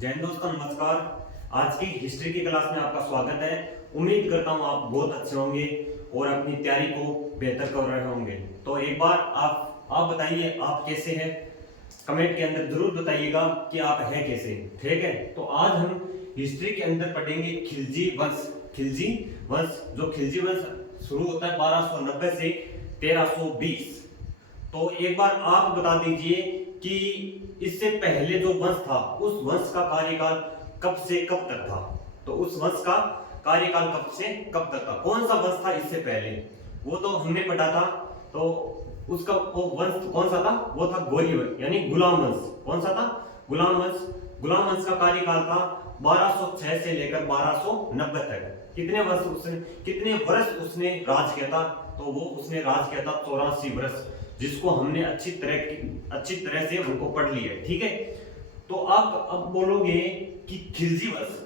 जय हिंद दोस्तों, नमस्कार। आज की हिस्ट्री की क्लास में आपका स्वागत है। उम्मीद करता हूँ आप बहुत अच्छे होंगे और अपनी तैयारी को बेहतर कर रहे होंगे। तो एक बार आप बताइए आप कैसे हैं। कमेंट के अंदर जरूर बताइएगा कि आप हैं कैसे। ठीक है, तो आज हम हिस्ट्री के अंदर पढ़ेंगे खिलजी वंश। खिलजी वंश, जो खिलजी वंश शुरू होता है 1290 से 1320। तो एक बार आप बता दीजिए कि इससे पहले जो वंश था उस वंश का कार्यकाल कब से कब तक था। तो उस वंश का कार्यकाल कब से कब तक था, कौन सा वंश था इससे पहले, वो तो हमने पढ़ा था। तो उसका वो वंश कौन सा था, वो था गौरी वंश यानी गुलाम वंश। कौन सा था, गुलाम वंश। गुलाम वंश का कार्यकाल था 1206 से लेकर 1290 तक। कितने वर्ष उसने राज किया था, तो वो उसने राज किया था 84 वर्ष, जिसको हमने अच्छी तरह से उनको पढ़ लिया है। ठीक है, तो आप अब बोलोगे कि खिलजी वंश,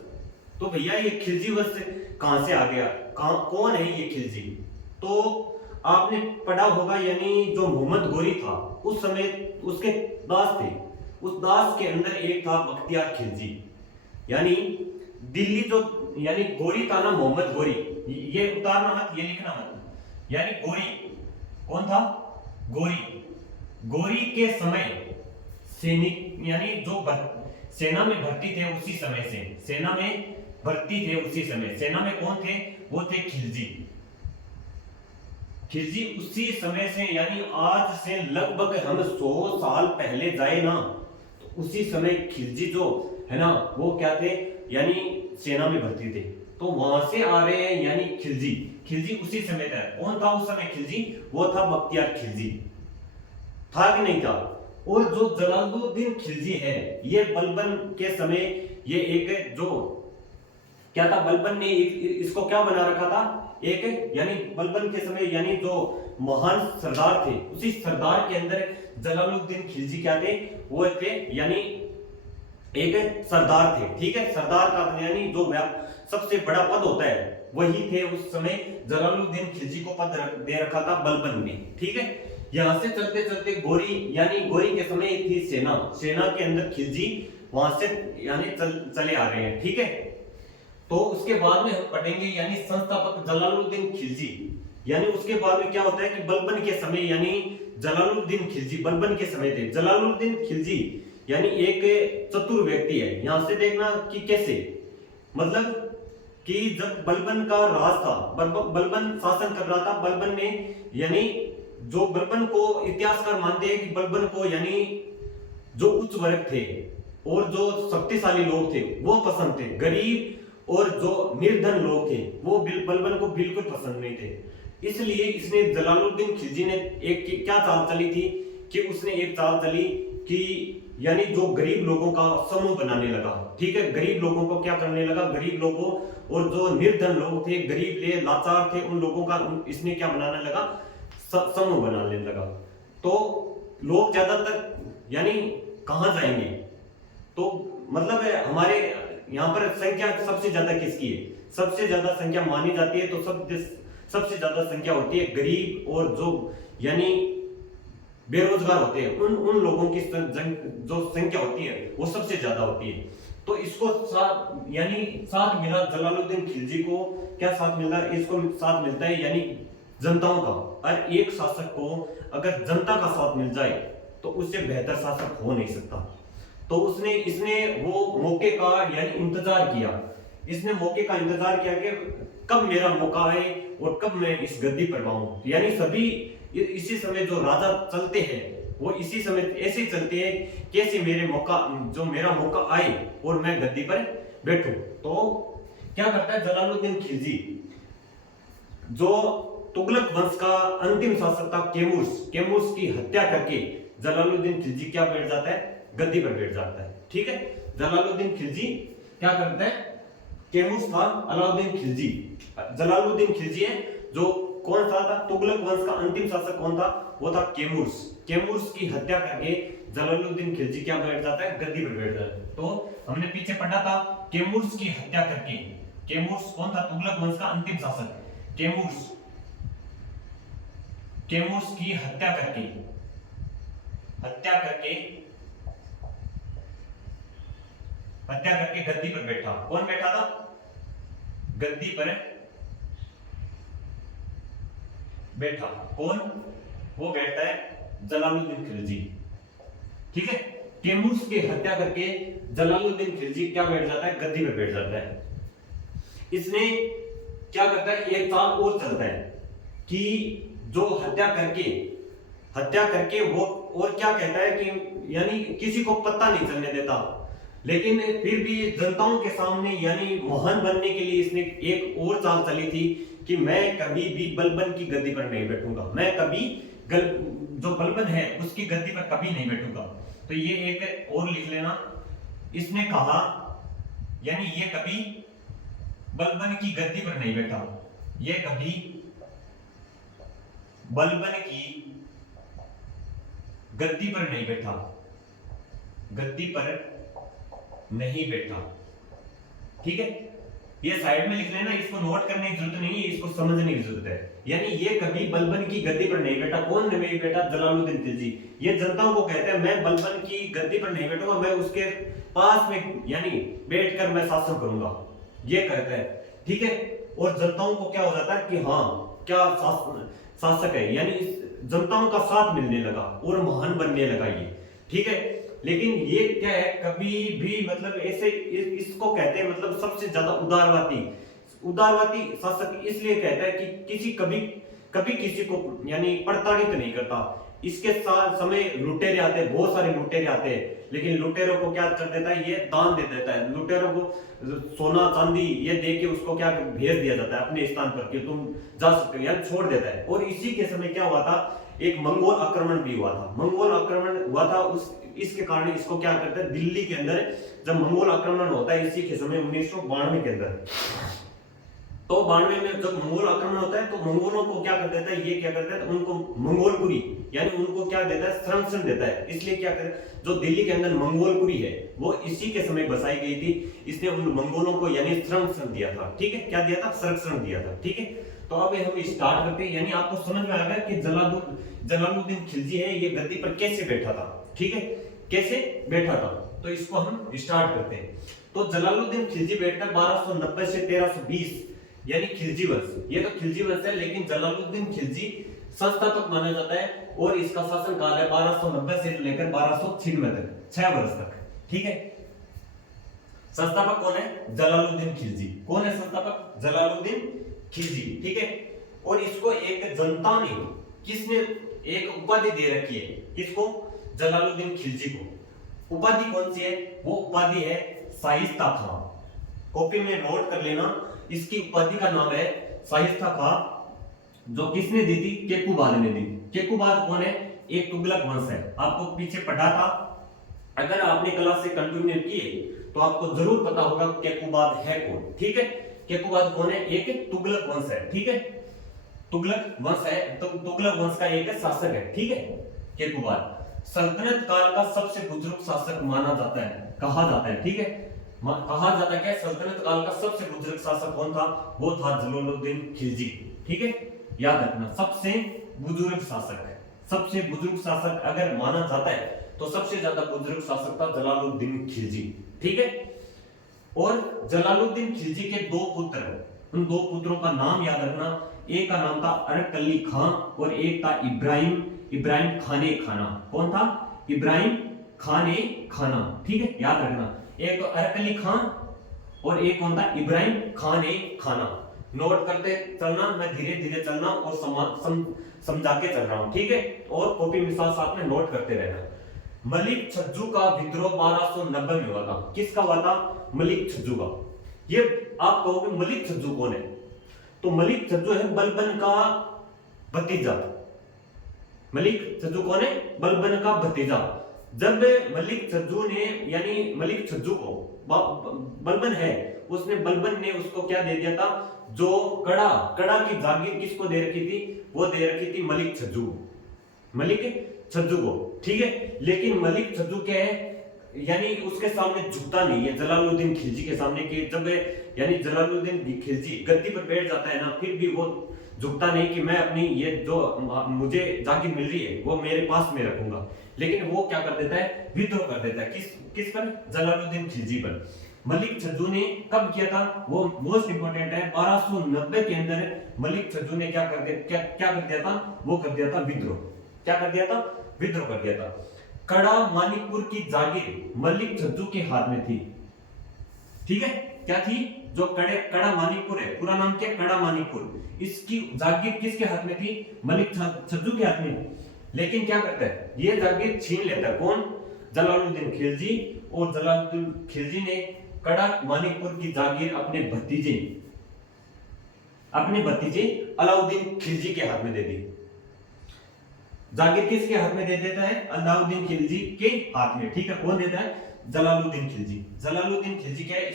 तो भैया ये खिलजी वंश कहां से आ गया, कौन है ये खिलजी। तो आपने पढ़ा होगा, यानी जो मोहम्मद गोरी था उस समय उसके दास थे। उस दास के अंदर एक था बख्तियार खिलजी। यानी दिल्ली जो, यानी गोरी था ना, मोहम्मद गोरी, ये उतारना मत, ये लिखना मत। यानी गोरी कौन था, गोरी। गोरी के समय सैनिक, यानी जो सेना में भर्ती थे उसी समय से, सेना में भर्ती थे उसी समय, सेना में कौन थे, वो थे खिलजी। खिलजी उसी समय से, यानी आज से लगभग हम 100 साल पहले जाए ना, तो उसी समय खिलजी जो है ना वो क्या थे, यानी सेना में भर्ती थे। तो वहां से आ रहे हैं यानी खिलजी। खिलजी उसी समय था। कौन था उस समय खिलजी, वो था बख्तियार खिलजी। था कि नहीं था। और जो जलालुद्दीन खिलजी है, ये बलबन के समय, ये एक जो क्या था, बलबन ने इसको क्या बना रखा था, एक, यानी बलबन के समय, यानी जो महान सरदार थे उसी सरदार के अंदर जलालुद्दीन खिलजी क्या थे, वो थे यानी एक सरदार थे। ठीक है, सरदार का यानी जो सबसे बड़ा पद होता है वही थे उस समय। जलालुद्दीन खिलजी को पद दे रखा था बलबन ने। ठीक है, यहां से चलते चलते गोरी, यानी गोरी के समय थी सेना, सेना के अंदर खिलजी वहां से यानी चले आ रहे हैं। ठीक है, तो उसके बाद में हम पढ़ेंगे यानी संस्थापक जलालुद्दीन खिलजी। यानी उसके बाद में क्या होता है कि बलबन के समय, यानी जलालुद्दीन खिलजी बलबन के समय थे। जलालुद्दीन खिलजी यानी एक चतुर व्यक्ति है। यहां से देखना कि कैसे, मतलब कि जब बलबन का राज था, बलबन शासन कर रहा था, बलबन ने, यानी जो बलबन को इतिहासकार मानते हैं कि बलबन को, यानी जो उच्च वर्ग थे और जो शक्तिशाली लोग थे वो पसंद थे, गरीब और जो निर्धन लोग थे वो बलबन को बिल्कुल पसंद नहीं थे। इसलिए इसने, जलालुद्दीन खिलजी ने एक क्या चाल चली थी कि उसने एक चाल चली कि यानी जो गरीब लोगों का समूह बनाने लगा। ठीक है, गरीब लोगों को क्या करने लगा, गरीब लोगों और जो निर्धन लोग थे, गरीब ले लाचार थे, उन लोगों का इसने क्या बनाने लगा, समूह बनाने लगा। तो लोग ज्यादातर यानी कहां जाएंगे, तो मतलब हमारे यहाँ पर संख्या सबसे ज्यादा किसकी है, सबसे ज्यादा संख्या मानी जाती है, तो सबसे ज्यादा संख्या होती है गरीब और जो यानी बेरोजगार होते हैं, उन उन लोगों की जो संख्या होती है वो सबसे ज्यादा होती है। तो इसको साथ, यानी साथ मिला जलालुद्दीन खिलजी को, क्या साथ मिला, इसको साथ मिलता है यानी जनताओं का। और एक शासक को अगर जनता का साथ मिल जाए तो उससे बेहतर शासक हो नहीं सकता। तो इसने वो मौके का यानी इंतजार किया। इसने मौके का इंतजार किया कि कब मेरा मौका आए और कब मैं इस गद्दी पर पाऊं। यानी सभी इसी समय जो राजा चलते हैं वो इसी समय ऐसे चलते हैं कैसे मेरा मौका आए और मैं गद्दी पर बैठूं। तो क्या करता है जलालुद्दीन खिलजी, जो तुगलक वंश का अंतिम शासक था केमुर्स की हत्या करके जलालुद्दीन खिलजी क्या बैठ जाता है, गद्दी पर बैठ जाता है। ठीक है, जलालुद्दीन खिलजी क्या करता है, केमुर्स था अलाउद्दीन खिलजी, जलालुद्दीन खिलजी है जो कौन सा था, तुगलक वंश का अंतिम शासक कौन था, वो था केमुर्स की हत्या करके जलालुद्दीन खिलजी क्या बैठ जाता है, गद्दी पर बैठ जाता है। तो हमने पीछे पढ़ा था केमुर्स की हत्या करके, केमुर्स कौन था, तुगलक वंश का अंतिम शासक, केमुर्स की हत्या करके हत्या करके गद्दी पर बैठा। कौन बैठा था? गद्दी पर बैठा। कौन? वो बैठता है जलालुद्दीन खिलजी। ठीक है, टेमुस की हत्या करके जलालुद्दीन खिलजी क्या बैठ जाता है? गद्दी पर बैठ जाता है। इसने क्या करता है? एक साल और चलता है कि जो हत्या करके वो और क्या कहता है कि यानी किसी को पता नहीं चलने देता, लेकिन फिर भी जनताओं के सामने यानी महान बनने के लिए इसने एक और चाल चली थी कि मैं कभी भी बलबन की गद्दी पर नहीं बैठूंगा, मैं कभी जो बलबन है उसकी गद्दी पर कभी नहीं बैठूंगा। तो ये एक और लिख लेना, इसने कहा यानी ये कभी बलबन की गद्दी पर नहीं बैठा, ये कभी बलबन की गद्दी पर नहीं बैठा, गद्दी पर नहीं बैठा। ठीक है, ये साइड में लिख लेना, इसको नोट करने की जरूरत नहीं है, इसको समझने की जरूरत है। यानी ये कभी बलबन की गद्दी पर नहीं बैठा। कौन नहीं बैठा? जलालुद्दीन खिलजी। ये जनताओं को कहते हैं मैं बलबन की गद्दी पर नहीं बैठूंगा, मैं उसके पास में यानी बैठकर मैं शासन करूंगा, ये कहते हैं। ठीक है, और जनताओं को क्या हो जाता है कि हाँ क्या शासक है, यानी जनताओं का साथ मिलने लगा और महान बनने लगा ये। ठीक है, लेकिन ये क्या है, कभी भी मतलब ऐसे इसको कहते हैं मतलब सबसे ज्यादा उदारवादी शासक इसलिए कहता है कि कभी किसी को यानी प्रताड़ित नहीं करता। इसके साथ समय लुटेरे आते हैं, बहुत सारे लुटेरे आते हैं, लेकिन लुटेरों को क्या कर देता है? ये दान दे देता है। लुटेरों को सोना चांदी ये दे के उसको क्या भेज दिया जाता है अपने स्थान पर कि तुम जा सकते हो, यानी छोड़ देता है। और इसी के समय क्या हुआ था? एक मंगोल आक्रमण भी हुआ था। मंगोल आक्रमण हुआ था इसके कारण इसको क्या करते हैं? दिल्ली के अंदर जब मंगोल आक्रमण होता है इसी के समय 1992 के अंदर, तो 92 में जब मंगोल आक्रमण होता है तो मंगोलों को क्या कर देता है? ये क्या करता है? उनको मंगोलपुरी यानी उनको क्या देता है? संरक्षण देता है। इसलिए क्या कर जो दिल्ली के अंदर मंगोलपुरी है वो इसी के समय बसाई गई थी। इसने उन मंगोलों को यानी संरक्षण दिया था। ठीक है, क्या दिया था? संरक्षण दिया था। ठीक है, तो अब हम स्टार्ट करते हैं। यानी आपको समझ में आ गया कि जलालुद्दीन खिलजी है ये गद्दी पर कैसे बैठा था। ठीक है, कैसे बैठा था, तो इसको हम स्टार्ट करते हैं। तो जलालुद्दीन खिलजी बैठता 1290 से 1320 यानी खिलजी वंश। ये तो खिलजी वंश है, लेकिन जलालुद्दीन खिलजी संस्थापक माना जाता है और इसका शासन काल है 1290 से लेकर 1296 तक, 6 वर्ष तक। ठीक है, संस्थापक कौन है? जलालुद्दीन खिलजी। कौन है संस्थापक? जलालुद्दीन खिलजी। ठीक है, और इसको एक जनता ने किसने एक उपाधि दे रखी है? किसको? जलालुद्दीन खिलजी को। उपाधि कौन सी है? वो उपाधि है शाइस्ता खां। कॉपी में नोट कर लेना, इसकी उपाधि का नाम है शाइस्ता खां। जो किसने दी थी? केकुबाद ने दी। केकुबाद कौन है? एक तुगलक वंश है। आपको पीछे पढ़ा था, अगर आपने क्लास से कंटिन्यू किए तो आपको जरूर पता होगा केकुबाद है कौन। ठीक है, केकुबाद कौन है? एक तुगलक वंश है। ठीक है, तुगलक वंश है, तो तुगलक वंश का एक शासक है। ठीक है, केकुबाद सल्तनत काल का सबसे बुजुर्ग शासक माना जाता है, कहा जाता है। ठीक है, कहा जाता है क्या? सल्तनत काल का सबसे बुजुर्ग शासक कौन था? वो था जलालुद्दीन खिलजी। ठीक है, याद रखना, सबसे बुजुर्ग शासक है। सबसे बुजुर्ग शासक अगर माना जाता है तो सबसे ज्यादा बुजुर्ग शासक था जलालुद्दीन खिलजी। ठीक है, और जलालुद्दीन खिलजी के 2 पुत्र, उन 2 पुत्रों का नाम याद रखना। एक का नाम था अरकली खां और एक था इब्राहिम खाने खाना। कौन था? इब्राहिम खाने खाना। ठीक है, याद रखना, एक तो अरकली खां और एक कौन था? इब्राहिम खाने खाना। नोट करते चलना, मैं धीरे धीरे चलना और समझा के चल रहा हूं। ठीक है, और कॉपी में साथ में नोट करते रहना। मलिक छज्जू का विद्रोह 1290 में हुआ था। किसका हुआ था? मलिक छज्जू का। ये आप कहोगे मलिक छज्जू कौन है? तो मलिक छज्जू है बलबन का भतीजा। मलिक छज्जू कौन है? बलबन का भतीजा। जब मलिक छज्जू ने यानी मलिक छज्जू को बलबन है, उसने बलबन ने उसको क्या दे दिया था? जो कड़ा की जागीर किसको दे रखी थी? वो दे रखी थी मलिक छज्जू को। ठीक है, लेकिन मलिक छज्जू क्या है यानी उसके सामने झुकता नहीं है जलालुद्दीन खिलजी के सामने। कि जब यानी जलालुद्दीन खिलजी गद्दी पर बैठ जाता है ना, फिर भी वो झुकता नहीं कि मैं अपनी ये जो मुझे जागीर मिल रही है वो मेरे पास में रखूंगा। लेकिन वो क्या कर देता है, विद्रोह कर देता है। किस पर, जलालुद्दीन खिलजी पर। मलिक छज्जू ने कब किया था, वो मोस्ट इंपोर्टेंट है, 1290 के अंदर मलिक छज्जू ने क्या कर दिया था, वो कर दिया था विद्रोह। क्या कर दिया था, विद्रोह कर दिया था। कड़ा मानिकपुर की जागीर मलिक छज्जू के हाथ में थी। ठीक है, क्या थी, जो कड़ा मानिकपुर है, पूरा नाम क्या, कड़ा मानिकपुर, इसकी जागीर किसके हाथ में थी, मलिक छज्जू के हाथ में। लेकिन क्या करता है, ये जागीर छीन लेता है, कौन, जलालुद्दीन खिलजी। और जलालुद्दीन खिलजी ने कड़ा मानिकपुर की जागीर अपने भतीजे अलाउद्दीन खिलजी के हाथ में दे दी। जागीर किसके हाथ में दे देता है, अलाउद्दीन खिलजी के हाथ में। ठीक है, कौन देता है, जलालुद्दीन खिलजी। जलालुद्दीन खिलजी क्या है,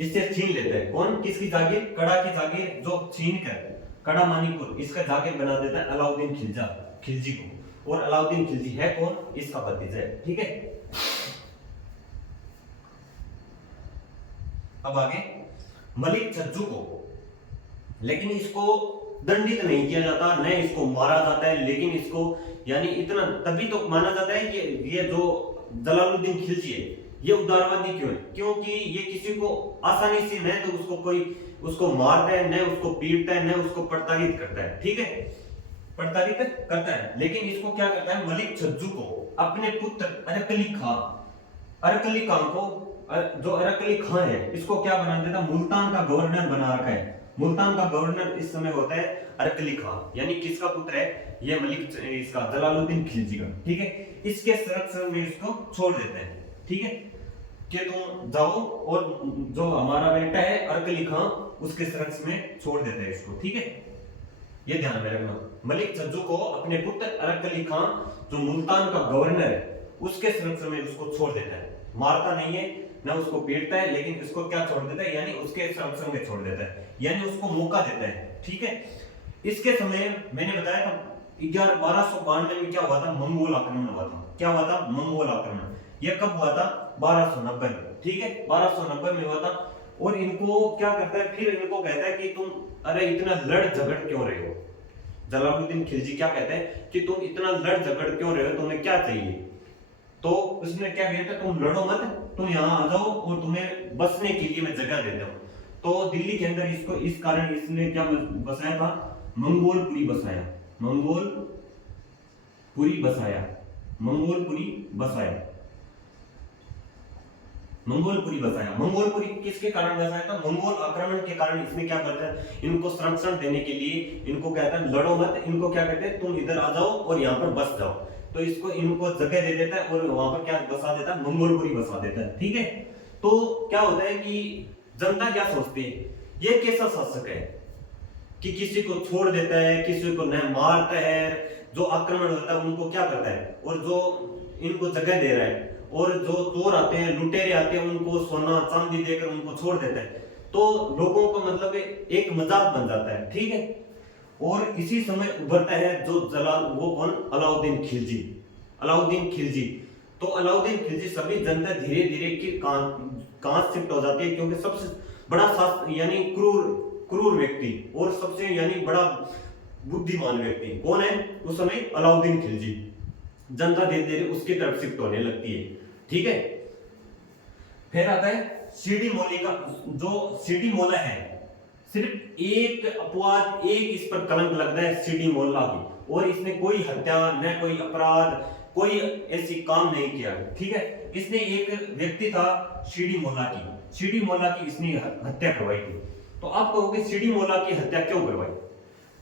इससे छीन लेता है, कौन, किसकी जागीर, कड़ा की जागीर, जो छीन कर कड़ा मानिकपुर इसका जागीर बना देता है अलाउद्दीन खिलजी को। और अलाउद्दीन खिलजी है कौन, इसका भतीजा है। ठीक है, अब आगे मलिक छज्जू को, लेकिन इसको दंडित नहीं किया जाता, न इसको मारा जाता है, लेकिन इसको यानी इतना तभी तो माना जाता है कि ये जो जलालुद्दीन खिलजी है ये उदारवादी क्यों है, क्योंकि ये किसी को आसानी से न तो उसको मारता है, न उसको पीटता है, न उसको प्रताड़ित करता है। ठीक है, प्रताड़ित करता है, लेकिन इसको क्या करता है, मलिक छज्जू को अपने पुत्र अरकली खान को, जो अरकली खान है, इसको क्या बना देता, मुल्तान का गवर्नर बना रखा है। मुल्तान का गवर्नर इस समय होता है अरकली खान, यानी किसका पुत्र है, ये मलिक इसका जलालुद्दीन खिलजी का। ठीक है, इसके संरक्षण में इसको छोड़ देते हैं। ठीक है, कि तुम जाओ और जो हमारा बेटा है अरकली खान उसके संरक्षण में छोड़ देते हैं इसको। ठीक है, ये ध्यान में रखना, मलिक छज्जू को अपने पुत्र अरकली खान जो मुल्तान का गवर्नर है उसके संरक्षण में उसको छोड़ देता है, मारता नहीं है, ना उसको पीटता है, लेकिन इसको क्या छोड़ देता है, यानी उसके संरक्षण में छोड़ देता है, यानी उसको मौका देता है। ठीक है, इसके समय मैंने बताया था 1292 में क्या हुआ था, मंगोल आक्रमण हुआ था। क्या हुआ था, मंगोल आक्रमण। यह कब हुआ था, 1290 में। ठीक है, 1290 में हुआ था। और इनको क्या करता है, फिर इनको कहता है कि तुम अरे इतना लड़ झगड़ क्यों रहे हो। जलालुद्दीन खिलजी क्या कहते हैं कि तुम इतना लड़ झगड़ क्यों रहे हो, तुम्हें क्या चाहिए। तो उसने क्या किया था, तुम लड़ो मत, तुम यहाँ आ जाओ और तुम्हें बसने के लिए मैं जगह देता हूँ। तो दिल्ली के अंदर इसको इस कारण इसने क्या बसाया था, मंगोलपुरी बसाया। मंगोलपुरी किसके कारण बसाया था, मंगोल आक्रमण के कारण। इसने क्या करता है, इनको संरक्षण देने के लिए इनको कहता है लड़ो मत, इनको क्या कहते हैं, तुम इधर आ जाओ और यहाँ पर बस जाओ। तो इनको जगह दे देता है और वहां पर क्या बसा देता है, मंगोलपुरी बसा देता है। ठीक है, तो क्या होता है कि जनता क्या सोचती है, ये कैसा शासक है कि किसी को छोड़ देता है, किसी को न मारता है, जो आक्रमण होता है उनको क्या करता है, और जो इनको जगह दे रहा है, और जो चोर आते हैं, लुटेरे आते हैं, उनको सोना चांदी देकर उनको छोड़ देता है। तो लोगों को मतलब एक मजाक बन जाता है। ठीक है, और इसी समय उभरता है जो वो कौन, अलाउद्दीन खिलजी। तो अलाउद्दीन खिलजी सभी जनता धीरे धीरे कहां शिफ्ट हो जाती है, क्योंकि सबसे बड़ा यानी क्रूर व्यक्ति और सबसे यानी बड़ा बुद्धिमान व्यक्ति कौन है उस समय, अलाउद्दीन खिलजी। जनता धीरे धीरे उसकी तरफ शिफ्ट होने लगती है। ठीक है, फिर आता है सीडी मोली का, जो सीडी मोला है, सिर्फ एक अपवाद, एक इस पर कलंक लगता है सीडी मोला की, और इसने कोई हत्या न कोई अपराध, कोई ऐसी काम नहीं किया। ठीक है, इसने एक व्यक्ति था सीडी मोला की इसने हत्या करवाई थी। तो आप कहोगे सीडी मोला की हत्या क्यों करवाई,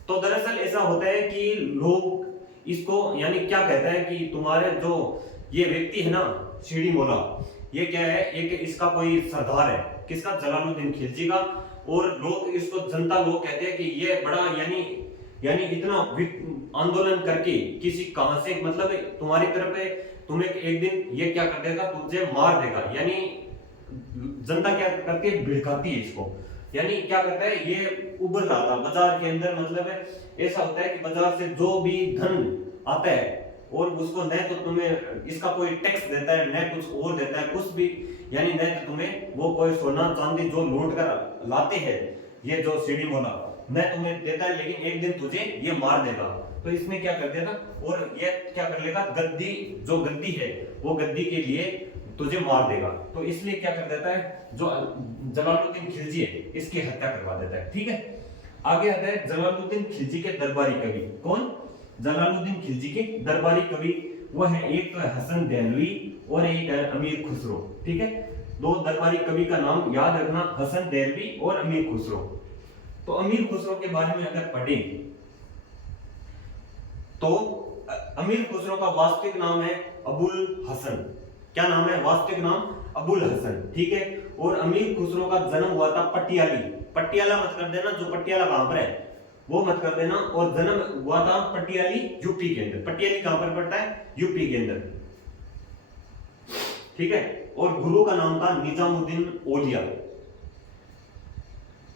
तो दरअसल ऐसा होता है कि लोग इसको यानी क्या कहता है कि तुम्हारे जो ये व्यक्ति है ना सीडी मोला, ये क्या है, एक इसका कोई सरदार है, किसका, जलालुद्दीन खिलजी का। और लोग इसको, जनता लोग कहते हैं कि ये बड़ा यानी इतना आंदोलन करके किसी कहां से मतलब तुम्हारी तरफ है, तुम्हें एक दिन ये क्या कर देगा, तुझे मार देगा। यानी जनता क्या करती है, भिड़काती है इसको। यानी क्या करता है, ये उभर रहा था बाजार के अंदर, मतलब ऐसा होता है कि बाजार से जो भी धन आता है और उसको न तो तुम्हें इसका कोई टैक्स देता है, न कुछ और देता है, कुछ भी यानी न तो तुम्हें वो कोई सोना चांदी जो लूट कर लाते हैं ये जो सीडी मोला न तुम्हें देता है, लेकिन एक दिन तुझे ये मार देगा। तो इसने क्या कर दिया था, और ये क्या कर लेगा, गद्दी जो गद्दी है वो गद्दी के लिए तुझे मार देगा, तो इसलिए क्या कर देता है, जो जलालुद्दीन खिलजी है इसकी हत्या करवा देता है। ठीक है, आगे आता है जलालुद्दीन खिलजी के दरबारी कवि। कौन? जलालुद्दीन खिलजी के दरबारी कवि वो है, एक तो है हसन देहलवी और एक है अमीर खुसरो। ठीक है, दो दरबारी कवि का नाम याद रखना, हसन देहलवी और अमीर खुसरो। तो अमीर खुसरो के बारे में अगर पढ़े तो अमीर खुसरो का वास्तविक नाम है अबुल हसन। क्या नाम है? वास्तविक नाम अबुल हसन। ठीक है, और अमीर खुसरो का जन्म हुआ था पटियाली, पटियाला मत कर देना, जो पटियाला कहां पर है वो मत कर देना, और जन्म हुआ था पटियाली यूपी के अंदर। पटियाली कहां पर पड़ता है? यूपी के अंदर। ठीक है, और गुरु का नाम था निजामुद्दीन औलिया।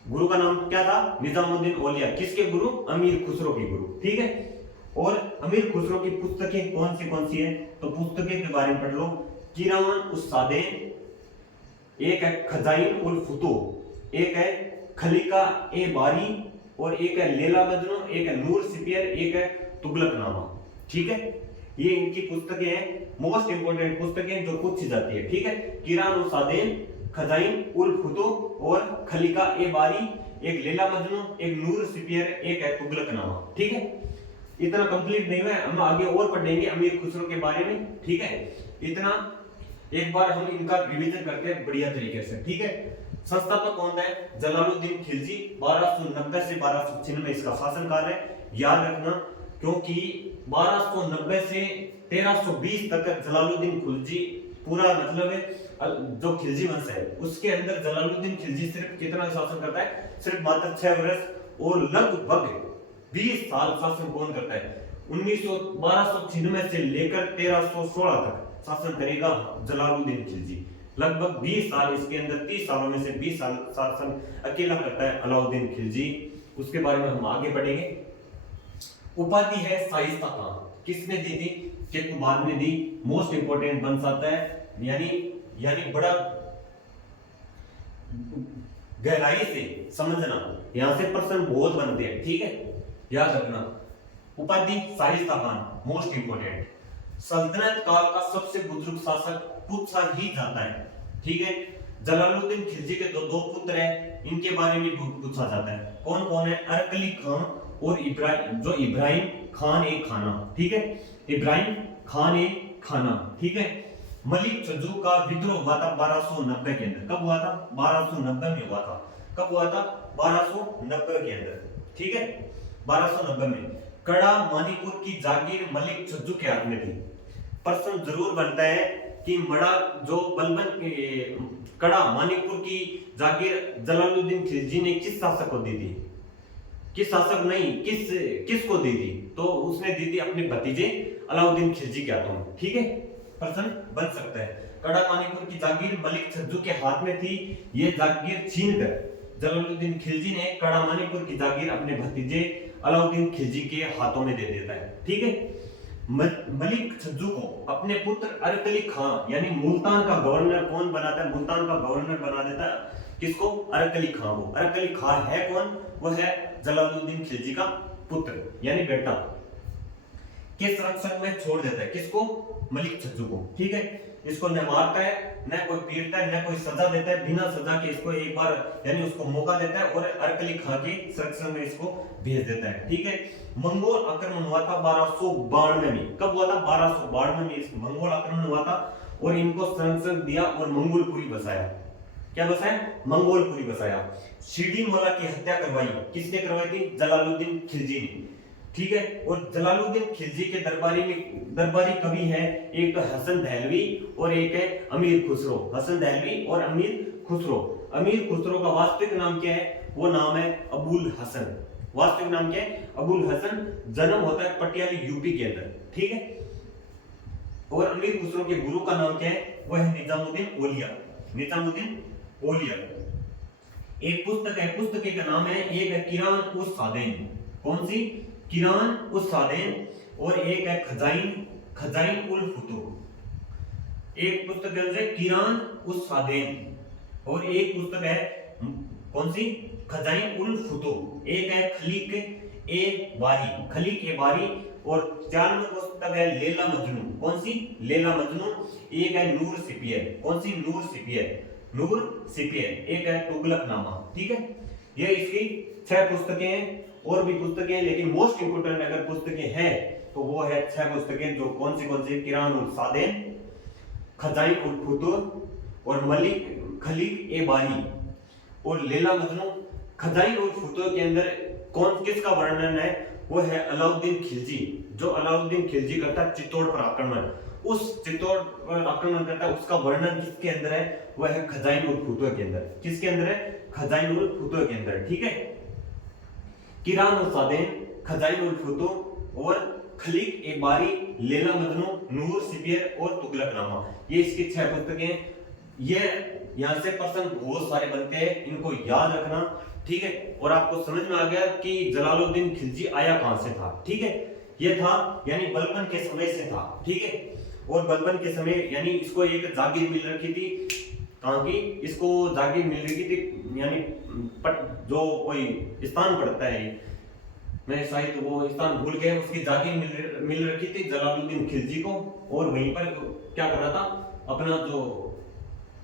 गुरु का नाम क्या था? निजामुद्दीन औलिया। किसके गुरु? अमीर खुसरो के गुरु। ठीक है, और अमीर खुसरो की पुस्तकें कौन सी है, तो पुस्तकें के बारे में पढ़ लो। किरान उस सादेन, एक है खजाइन उल फुतूह, एक है खलीका ए बारी, और एक है लैला मजनू, एक है नूर सिपियर, एक है तुगलकनामा। ठीक है, ये इनकी पुस्तकें हैं, मोस्ट इंपोर्टेंट पुस्तकें जो पूछी जाती है। ठीक है, किरान उस सादेन, खजाइन उल फुतूह और खलीका ए बारी, एक लैला मजनू, एक नूर सिपियर, एक है तुगलकनामा। ठीक है, इतना कंप्लीट नहीं हुआ, हम आगे और पढ़ेंगे अमीर खुसरो के बारे में। ठीक है, इतना एक बार हम इनका रिवीजन करते हैं बढ़िया तरीके से। ठीक है, संस्थापक कौन है? जलालुद्दीन खिलजी। 1290 से 1296 इसका शासनकाल है, याद रखना, क्योंकि 1290 से 1320 तक जलालुद्दीन खिलजी पूरा, मतलब है जो खिलजी वंश है उसके अंदर जलालुद्दीन खिलजी सिर्फ कितना शासन करता है? सिर्फ मात्र 6 वर्ष, और लगभग 20 साल शासन कौन करता है? 1296 से लेकर 1316 तक शासन करेगा जलालुद्दीन खिलजी। लगभग 20 साल, इसके अंदर 30 सालों में से 20 साल शासन अकेला करता है अलाउद्दीन खिलजी। उसके बारे में हम आगे बढ़ेंगे। उपाधि है शाइस्ता खान, किसने दी थी? केकू बाद में दी। मोस्ट इंपोर्टेंट बन जाता है, यानी बड़ा गहराई से समझना, यहां से प्रश्न बहुत बनते हैं। ठीक है, याद रखना। उपाधि शाइस्ता खान, मोस्ट इंपोर्टेंट। सल्तनत काल का सबसे बुजुर्ग शासक पूछा ही जाता है। ठीक है, जलालुद्दीन खिलजी के दो पुत्र हैं, इनके बारे में पूछा जाता है। कौन कौन है? अरकली खान और इब्राहिम खान ए खाना। ठीक है, इब्राहिम खान ए खाना। ठीक है, मलिक छज्जू का विद्रोह हुआ था 1290 के अंदर। कब हुआ था? 1290 में हुआ था। कब हुआ था? 1290 के अंदर। ठीक है, 1290 में कड़ा मानीपुर की जागीर मलिक छज्जू के हाथ में थी। प्रश्न जरूर बनता है कि मड़ा जो बलबन कड़ा मानीपुर की जागीर जलालुद्दीन खिलजी ने किस शासक को दी थी? किस शासक नहीं, किसको दी थी? तो उसने दी थी अपने भतीजे अलाउद्दीन खिलजी के हाथों में। ठीक है, प्रश्न बन सकता है। कड़ा मानीपुर की जागीर मलिक छज्जू के हाथ में थी, ये जागीर छीनकर जलालुद्दीन खिलजी ने कड़ा मानीपुर की जागीर अपने भतीजे अलाउद्दीन खिलजी के हाथों में दे देता है। ठीक है, मलिक छज्जू को अपने पुत्र अरकली खान, यानी मुल्तान का गवर्नर कौन बनाता है? मुल्तान का गवर्नर बना देता है। किसको? अरकली खान को। अरकली खान है कौन? वो है जलालुद्दीन खिलजी का पुत्र, यानी बेटा, के संरक्षण में छोड़ देता है। किसको? मलिक छज्जू को। ठीक है, इसको न मारता है, न कोई पीटता है, न कोई सजा देता है। बिना सजा के इसको एक बार, यानी उसको मौका देता है और अरकली खान के संरक्षण में इसको भेज देता है। ठीक है, मंगोल आक्रमण हुआ था 1292 में। कब हुआ था? 1292 में इस मंगोल आक्रमण हुआ था, और इनको संरक्षण दिया और मंगोलपुरी बसाया। क्या बसाया? मंगोलपुरी बसाया। शिडी मौला की हत्या करवाई, किसने करवाई थी? जलालुद्दीन खिलजी ने। ठीक है, और जलालुद्दीन खिलजी के दरबारी कवि हैं, एक तो हसन दहलवी और एक है अमीर खुसरो। हसन दहलवी और अमीर खुसरो। अमीर खुसरो का वास्तविक नाम क्या है? वो नाम है अबुल हसन। वास्तविक नाम क्या है? अबुल हसन। जन्म होता है पटियाली यूपी के अंदर। ठीक है, और अमीर खुसरो के गुरु का नाम क्या है? वह है निजामुद्दीन औलिया। निजामुद्दीन औलिया। एक पुस्तक है, पुस्तक का नाम है, एक है किरान उस सादेन। कौन सी? किरान उस सादेन। और एक है खजाइन उल फुतूह। एक पुस्तक है किरान उस सादेन, और एक पुस्तक है कौन सी? खजाइन उल फुतूह। एक है खलीक ए बारी, खलीक ए बारी। और 94 पुस्तक है लैला मजनू। कौन सी? लैला मजनू। एक है नूर सिपियर। कौन सी? नूर सिपियर, नूर सिपियर। एक है तुगलकनामा। ठीक है, ये इसकी 6 पुस्तकें हैं। और भी पुस्तकें हैं, लेकिन मोस्ट इंपोर्टेंट अगर पुस्तकें हैं तो वो है 6 पुस्तकें, जो कौन सी? किरान उल सादेन, खजाइन उल फुतूर और मलिक खलीक ए बारी और लैला मजनू। खजाइन उल फुतूर के अंदर किसका वर्णन है? वो है अलाउद्दीन खिलजी। जो अलाउद्दीन खिलजी करता है चित्तौड़ पर आक्रमण, उस चित्तौड़ पर आक्रमण करता है, उसका वर्णन किसके अंदर है? वह है खजाइन उल फुतूर के अंदर। किसके अंदर है? खजाइन उल फुतूर के अंदर। ठीक है, किरान उल सादेन, खजाइन उल फुतूर और खलीक ए बारी, लैला मजनू, नूर सिपियर और तुगलकनामा। ये इसकी 6 पुस्तकें। ये यहाँ से प्रश्न बहुत सारे बनते हैं, इनको याद रखना। ठीक है, और आपको समझ में आ गया कि जलालुद्दीन खिलजी आया कहां से था। ठीक है, ये था यानी बलबन के समय से था। ठीक है, और बलबन के समय यानी इसको एक जागीर मिल रखी थी। कहां की? इसको जागीर मिल रखी थी, यानी जो कोई स्थान पड़ता है, मैं शायद वो स्थान भूल गया, उसकी जागीर मिल रखी थी जलालुद्दीन खिलजी को। और वहीं पर क्या कर रहा था? अपना जो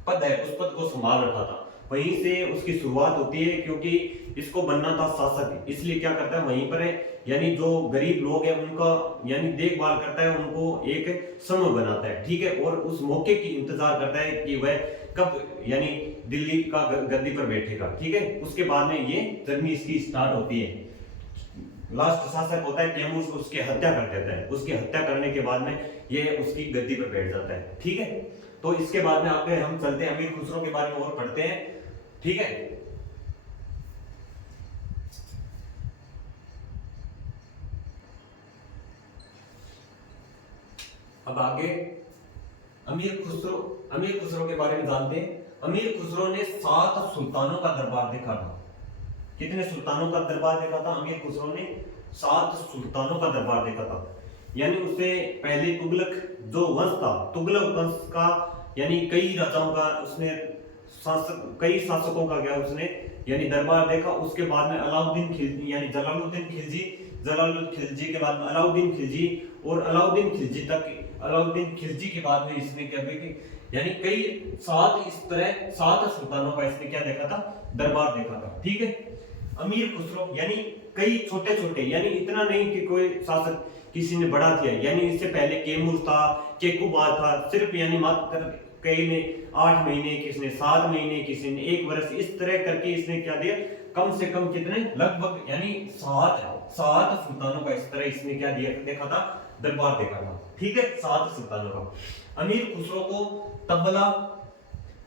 पद है उस पद को संभाल रखा था। वहीं से उसकी शुरुआत होती है, क्योंकि इसको बनना था शासक, इसलिए क्या करता है वहीं पर है, यानी जो गरीब लोग हैं उनका यानी देखभाल करता है, उनको एक समूह बनाता है। ठीक है, और उस मौके की इंतजार करता है कि वह कब यानी दिल्ली का गद्दी पर बैठेगा। ठीक है, उसके बाद में ये जर्नी इसकी स्टार्ट होती है। लास्ट शासक होता है तैमूर, उसकी हत्या कर देता है। उसकी हत्या करने के बाद में ये उसकी गद्दी पर बैठ जाता है। ठीक है, तो इसके बाद में आगे हम चलते हैं अमीर खुसरो के बारे में और पढ़ते हैं। ठीक है, अब आगे अमीर खुसरो के बारे में जानते हैं। अमीर खुसरो ने 7 सुल्तानों का दरबार देखा था। कितने सुल्तानों का दरबार देखा था? अमीर खुसरो ने 7 सुल्तानों का दरबार देखा था। यानी उससे पहले तुगलक जो वंश था, तुगलक वंश का यानी कई राजाओं का उसने कई शासकों का क्या उसने यानी दरबार देखा। उसके बाद में अलाउद्दीन खिलजी यानी जलालुद्दीन खिलजी के बाद में अलाउद्दीन खिलजी, और अलाउद्दीन खिलजी के बाद में इसने क्या देखा यानी कई 7 सुल्तानों का इसने क्या देखा था? दरबार देखा था। ठीक है, अमीर खुसरो यानी कई छोटे छोटे, यानी इतना नहीं कि कोई शासक किसी ने बड़ा किया, यानी इससे पहले केमूर था, केकुबा था, सिर्फ यानी मात्र कई ने 8 महीने, किसी ने 7 महीने, किसी ने 1 वर्ष, इस तरह करके इसने क्या दिया? कम से कम कितने? लगभग यानी 7 सुल्तानों का इस तरह इसने क्या दिया देखा था? दरबार देखा था। ठीक है, 7 सुल्तानों का। अमीर खुसरो को तबला,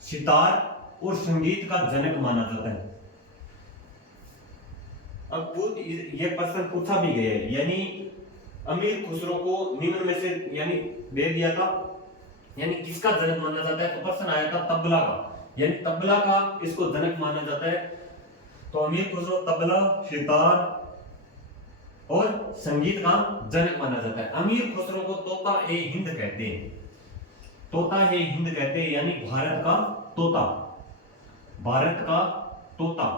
सितार और संगीत का जनक माना जाता है। अब ये प्रश्न पूछा भी गया है, यानी अमीर खुसरो को निम्न में से यानी दे दिया था, यानी किसका जनक माना जाता है? तो प्रश्न आया था तबला का, यानी तबला का इसको जनक माना जाता है। तो अमीर खुसरो तबला, सितार और संगीत का जनक माना जाता है। अमीर खुसरो को तोता ए हिंद कहते हैं। तोता ए हिंद कहते हैं, यानी भारत का तोता। भारत का तोता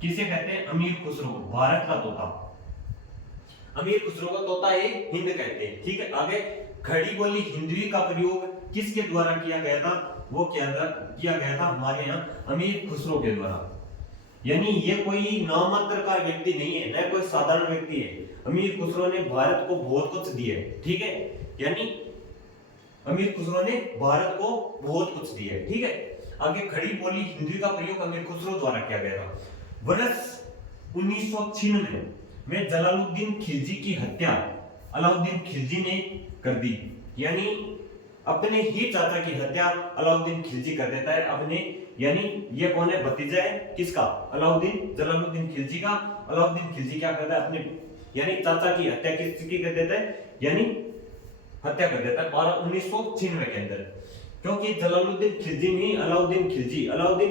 किसे कहते हैं? अमीर खुसरो को भारत का तोता। अमीर खुसरो को तोता ए हिंद कहते हैं। ठीक है, आगे खड़ी बोली हिंदवी का प्रयोग किसके द्वारा किया गया था? वो किया गया था हमारे यहाँ अमीर खुसरो के द्वारा। यानी ये कोई नामात्र का व्यक्ति नहीं है, न कोई साधारण व्यक्ति है। अमीर खुसरो ने भारत को बहुत कुछ दिया है। ठीक है, यानी अमीर खुसरो ने भारत को बहुत कुछ दिया है। ठीक है, आगे खड़ी बोली हिंदवी का प्रयोग अमीर खुसरो द्वारा किया गया था। वर्ष 1996 में जलालुद्दीन खिलजी की हत्या अलाउद्दीन खिलजी ने कर दी, यानी अपने ही चाचा की हत्या अलाउद्दीन खिलजी कर देता है अपने, यानी ये कौन है? भतीजा है किसका? जलालुद्दीन खिलजी का। अलाउद्दीन खिलजी क्या करता है? अपने यानी चाचा की हत्या किसकी कर देता है? यानी हत्या कर देता है 1996 के अंदर। क्योंकि जलालुद्दीन खिलजी नहीं, अलाउद्दीन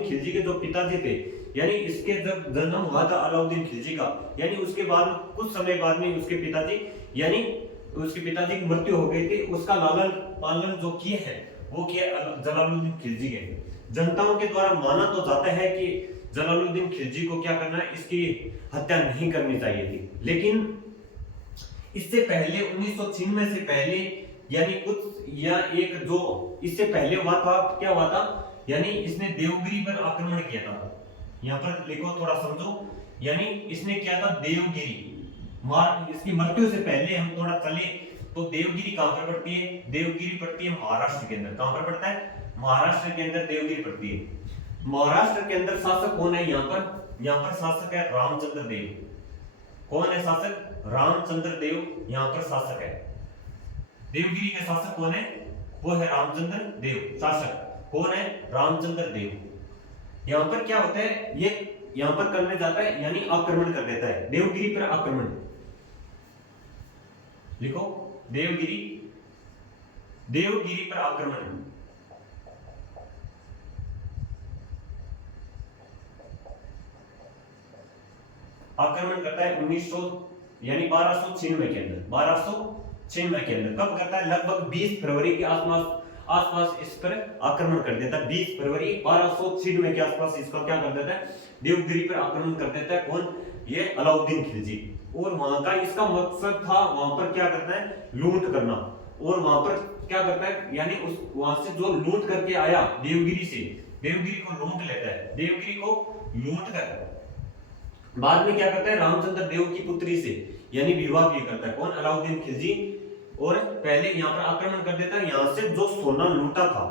खिलजी के जो पिताजी थे, यानी इसके जब जन्म हुआ था अलाउद्दीन खिलजी का, यानी उसके बाद कुछ समय बाद में उसके पिताजी की मृत्यु हो गई थी। उसका लालन पालन जो किए है वो किया जलालुद्दीन खिलजी के। जनताओं के द्वारा माना तो जाता है कि जलालुद्दीन खिलजी को क्या करना है, इसकी हत्या नहीं करनी चाहिए थी। लेकिन इससे पहले 1996 से पहले यानी कुछ या एक जो इससे पहले हुआ था, क्या हुआ था, यानी इसने देवगिरी पर आक्रमण किया था। यहाँ पर लिखो, थोड़ा समझो, यानी इसने किया था देवगिरी, इसकी मृत्यु से पहले हम थोड़ा चले तो देवगिरी कहां पर पड़ती है, देवगिरी पड़ती है महाराष्ट्र के अंदर। कहां पर पड़ता है, महाराष्ट्र के अंदर देवगिरी पड़ती है। महाराष्ट्र के अंदर शासक कौन है, यहाँ पर शासक है रामचंद्र देव। कौन है शासक, रामचंद्र देव यहाँ पर शासक है। देवगिरी के शासक कौन है, वो है रामचंद्र देव। शासक कौन है, रामचंद्र देव। यहाँ पर क्या होता है, ये यहाँ पर करने जाता है, यानी आक्रमण कर देता है, देवगिरी पर आक्रमण। लिखो, देवगिरी, देवगिरी पर आक्रमण। आक्रमण करता है 1900 यानी 1296 के अंदर, 1296 के अंदर। कब करता है, लगभग 20 फरवरी के आसपास इस पर आक्रमण कर देता है। 20 फरवरी 1296 के आसपास इसका क्या कर देता है, देवगिरी पर आक्रमण कर देता है। कौन, ये अलाउद्दीन खिलजी। और वहां का इसका मकसद था, वहां पर क्या करता है, लूट करना। और वहां पर क्या करता है, यानी उस वहां से जो लूट करके आया देवगिरी से, देवगिरी को लूट लेता है। देवगिरी को लूट कर बाद में क्या करता है, रामचंद्र देव की पुत्री से यानी विवाह भी करता है। कौन, अलाउद्दीन खिलजी। और पहले यहाँ पर आक्रमण कर देता है, यहाँ से जो सोना लूटा था,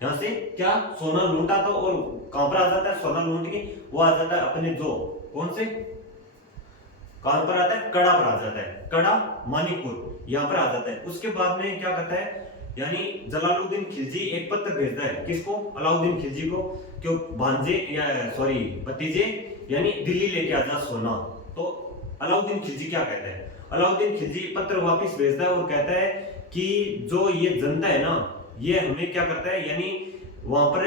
यहाँ से क्या सोना लूटा था, और कहां पर आ जाता है सोना लूट के, वो आ जाता है अपने जो कौन से, कहां पर आता है, कड़ा पर आ जाता है, कड़ा मानिकपुर यहाँ पर आ जाता है। उसके बाद में क्या करता है, यानी जलालुद्दीन खिलजी एक पत्र भेजता है, किसको, अलाउद्दीन खिलजी को, क्यों भांजे या सॉरी भतीजे यानी दिल्ली लेके आ जा सोना। तो अलाउद्दीन खिलजी क्या कहता है, अलाउद्दीन खिलजी पत्र वापस भेजता है और कहता है कि जो ये जनता है ना, ये हमें क्या करता है, यानी वहां पर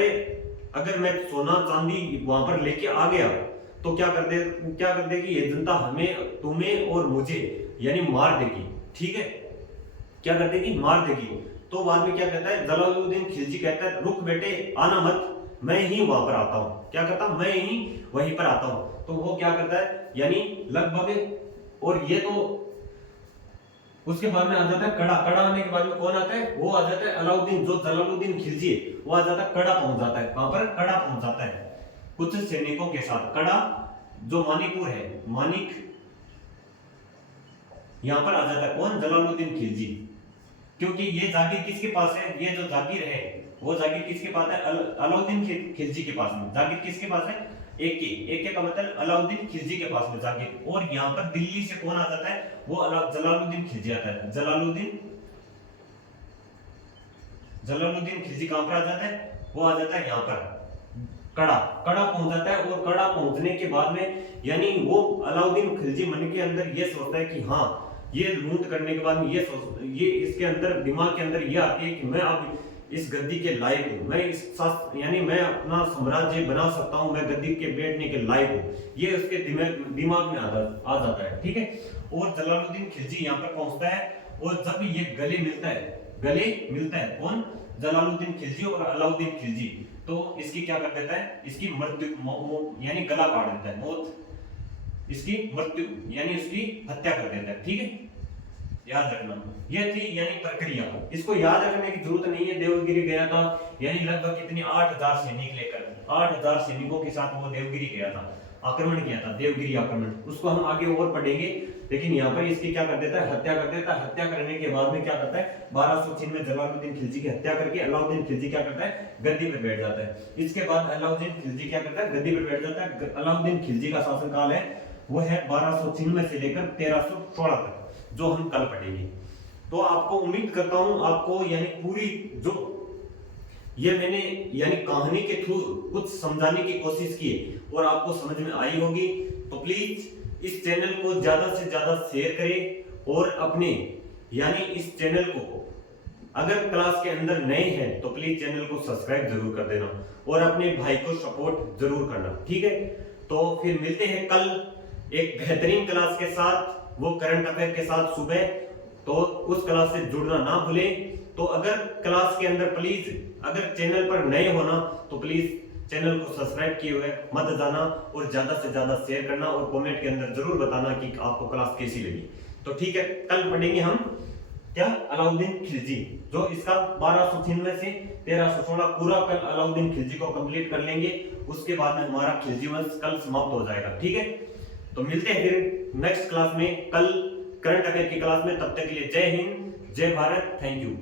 अगर मैं सोना चांदी वहां पर लेके आ गया तो क्या कर देगी ये जनता, हमें, तुम्हें और मुझे यानी मार देगी। ठीक है, क्या कर देगी, मार देगी। तो बाद में क्या कहता है, जलालुद्दीन खिलजी कहता है, रुक बेटे, आना मत, मैं ही वहां पर आता हूं। क्या करता हूं, मैं ही वहीं पर आता हूं। तो वो क्या करता है, यानी लगभग, और ये तो उसके बाद में आ जाता है कड़ा। कड़ा आने के बाद में कौन आता है, वो आ जाता है अलाउद्दीन, जो जलालुद्दीन खिलजी है वो आ जाता है कड़ा पहुंच जाता है। कहां पर, कड़ा पहुंच जाता है कुछ सैनिकों के साथ। कड़ा जो मानिकपुर है, मानिक यहां पर आ जाता है। कौन, जलालुद्दीन खिलजी। क्योंकि ये जागीर किसके पास है, ये जो जागीर है वो जागीर किसके पास है, अलाउद्दीन खिलजी के पास में। जागीर किसके पास है, एक का मतलब अलाउद्दीन खिलजी के पास में जागीर। और यहाँ पर दिल्ली से कौन आ जाता है, वो जलालुद्दीन खिलजी आता है। जलालुद्दीन खिलजी कहां पर आ जाता है, वो आ जाता है यहाँ पर कड़ा पहुंच जाता है। और कड़ा पहुंचने के बाद में यानी वो अलाउद्दीन खिलजी मन के अंदर ये सोचता है कि हाँ, ये लूट करने के बाद में ये इसके अंदर, दिमाग के अंदर ये आती है कि मैं अब इस गद्दी के लायक हूं, मैं यानी मैं अपना साम्राज्य बना सकता हूं, मैं गद्दी के बैठने के लायक हूं। ये उसके दिमाग में आ जाता है। ठीक है, और जलालुद्दीन खिलजी यहाँ पर पहुंचता है, और जब ये गले मिलता है कौन, जलालुद्दीन खिलजी और अलाउद्दीन खिलजी, तो इसकी क्या कर देता है, इसकी मृत्यु यानी गला काट देता है, मौत, इसकी मृत्यु यानी उसकी हत्या कर देता है। ठीक है, याद रखना, यह थी यानी प्रक्रिया। इसको याद रखने की जरूरत नहीं है। देवगिरी गया था, यानी लगभग कितनी 8000 सैनिक लेकर, 8000 सैनिकों के साथ वो देवगिरी गया था, आक्रमण किया था, देवगिरी आक्रमण। उसको हम आगे और पढ़ेंगे, लेकिन यहाँ पर इसकी क्या कर देता है, हत्या कर देता है। हत्या करने के बाद में क्या करता है, 1206 में जलालुद्दीन खिलजी की हत्या करके अलाउद्दीन खिलजी क्या करता है, गद्दी पर बैठ जाता है। इसके बाद अलाउद्दीन खिलजी क्या करता है, गद्दी पर बैठ जाता है। अलाउद्दीन खिलजी का शासनकाल है वो है 1296 से लेकर 1316 तक, जो हम कल पढ़ेंगे। तो आपको उम्मीद करता हूं आपको यानी पूरी जो ये मैंने यानी कहानी के थ्रू कुछ समझाने की कोशिश की और आपको समझ में आई होगी। तो प्लीज इस चैनल को ज्यादा से ज्यादा शेयर करें और अपने यानी इस चैनल को अगर क्लास के अंदर नए हैं तो प्लीज चैनल को सब्सक्राइब जरूर कर देना और अपने भाई को सपोर्ट जरूर करना। ठीक है, तो फिर मिलते हैं कल एक बेहतरीन क्लास के साथ, वो करंट अफेयर के साथ सुबह। तो उस क्लास से जुड़ना ना भूलें। तो अगर क्लास के अंदर प्लीज अगर चैनल पर नए होना तो प्लीज चैनल को सब्सक्राइब किए हुए मत जाना और ज्यादा से ज्यादा शेयर करना और कमेंट के अंदर जरूर बताना कि आपको क्लास कैसी लगी। तो ठीक है, कल पढ़ेंगे हम क्या अलाउद्दीन खिलजी, जो इसका 1296 से 1316 पूरा कल अलाउद्दीन खिलजी को कंप्लीट कर लेंगे। उसके बाद में हमारा खिलजी वंश कल समाप्त हो जाएगा। ठीक है, तो मिलते हैं फिर नेक्स्ट क्लास में कल करंट अफेयर की क्लास में। तब तक के लिए जय हिंद, जय भारत, थैंक यू।